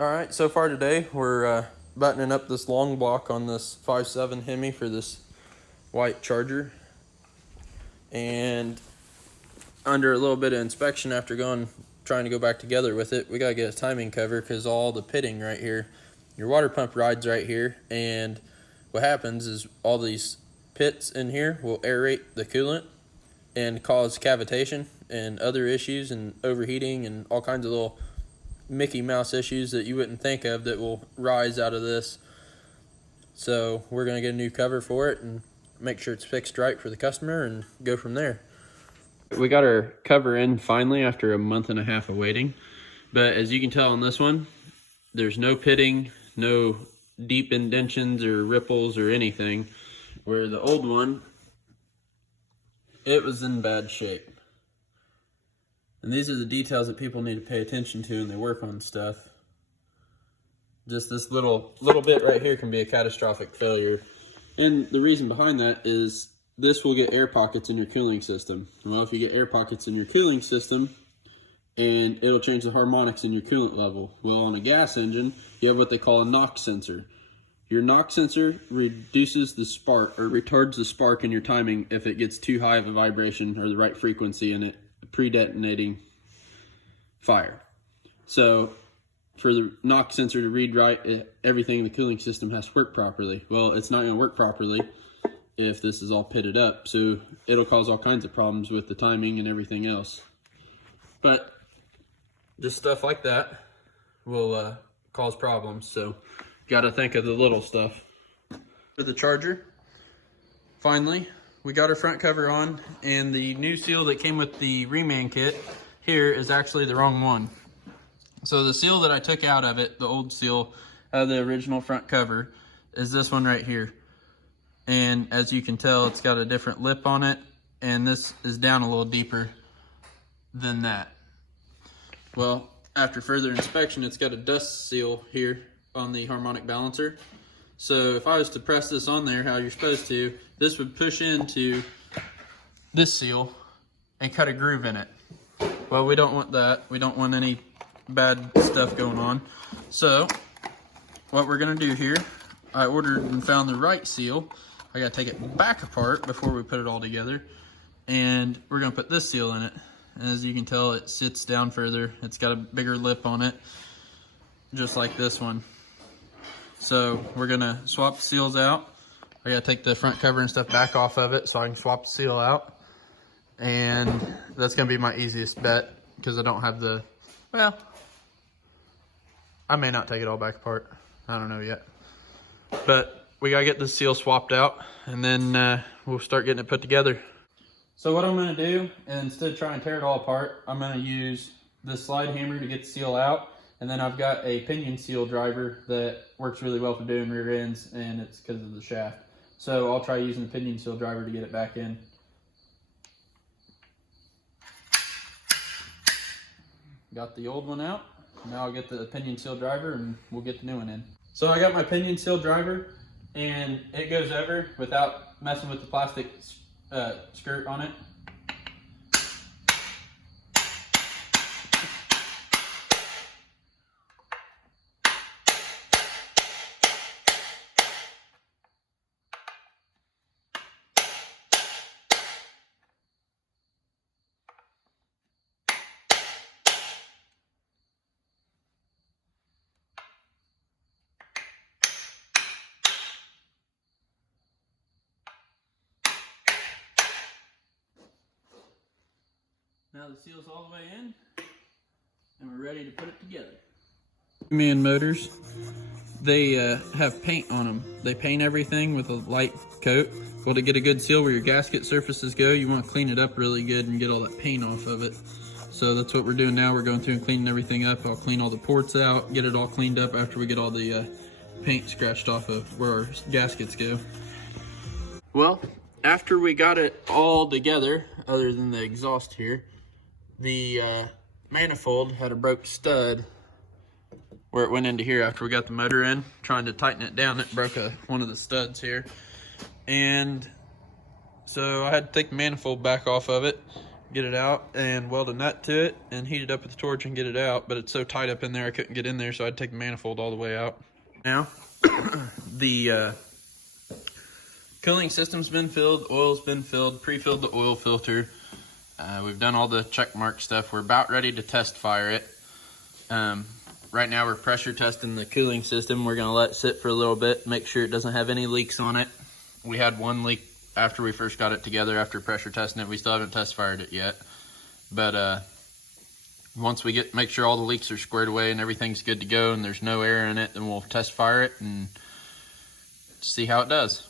All right, so far today we're buttoning up this long block on this 5.7 Hemi for this white Charger. And under a little bit of inspection after trying to go back together with it, we gotta get a timing cover because all the pitting right here, your water pump rides right here, and what happens is all these pits in here will aerate the coolant and cause cavitation and other issues and overheating and all kinds of little Mickey Mouse issues that you wouldn't think of that will rise out of this. So we're going to get a new cover for it and make sure it's fixed right for the customer and go from there. We got our cover in finally after a month and a half of waiting. But as you can tell on this one, there's no pitting, no deep indentions or ripples or anything. Where the old one, it was in bad shape. And these are the details that people need to pay attention to when they work on stuff. Just this little bit right here can be a catastrophic failure. And the reason behind that is this will get air pockets in your cooling system. Well, if you get air pockets in your cooling system, and it'll change the harmonics in your coolant level. Well, on a gas engine, you have what they call a knock sensor. Your knock sensor reduces the spark or retards the spark in your timing if it gets too high of a vibration or the right frequency in it, pre-detonating fire. So for the knock sensor to read right, everything in the cooling system has to work properly. Well, it's not going to work properly if this is all pitted up, so it'll cause all kinds of problems with the timing and everything else. But just stuff like that will cause problems, so got to think of the little stuff. For the Charger, finally, we got our front cover on, and the new seal that came with the reman kit here is actually the wrong one. So the seal that I took out of it, the old seal of the original front cover, is this one right here. And as you can tell, it's got a different lip on it, and this is down a little deeper than that. Well, after further inspection, it's got a dust seal here on the harmonic balancer. So if I was to press this on there how you're supposed to, this would push into this seal and cut a groove in it. Well, we don't want that. We don't want any bad stuff going on. So what we're gonna do here, I ordered and found the right seal. I gotta take it back apart before we put it all together. And we're gonna put this seal in it. And as you can tell, it sits down further. It's got a bigger lip on it, just like this one. So we're gonna swap the seals out. I gotta take the front cover and stuff back off of it so I can swap the seal out. And that's gonna be my easiest bet because I don't have the, well, I may not take it all back apart. I don't know yet. But we gotta get the seal swapped out, and then we'll start getting it put together. So what I'm gonna do, instead of trying to tear it all apart, I'm gonna use this slide hammer to get the seal out. And then I've got a pinion seal driver that works really well for doing rear ends, and it's because of the shaft. So I'll try using the pinion seal driver to get it back in. Got the old one out. Now I'll get the pinion seal driver and we'll get the new one in. So I got my pinion seal driver, and it goes over without messing with the plastic skirt on it. Now the seal's all the way in, and we're ready to put it together. Man Motors, they have paint on them. They paint everything with a light coat. Well, to get a good seal where your gasket surfaces go, you want to clean it up really good and get all that paint off of it. So that's what we're doing now. We're going through and cleaning everything up. I'll clean all the ports out, get it all cleaned up after we get all the paint scratched off of where our gaskets go. Well, after we got it all together, other than the exhaust here, the manifold had a broke stud where it went into here after we got the motor in. Trying to tighten it down, it broke one of the studs here. And so I had to take the manifold back off of it get it out and weld a nut to it and heat it up with the torch and get it out, but it's so tight up in there I couldn't get in there, so I'd take the manifold all the way out. Now, the cooling system's been filled, oil's been filled, pre-filled the oil filter. We've done all the check mark stuff. We're about ready to test fire it. Right now we're pressure testing the cooling system. We're gonna let it sit for a little bit, make sure it doesn't have any leaks on it. We had one leak after we first got it together, after pressure testing it. We still haven't test fired it yet. But once we make sure all the leaks are squared away and everything's good to go and there's no air in it, then we'll test fire it and see how it does.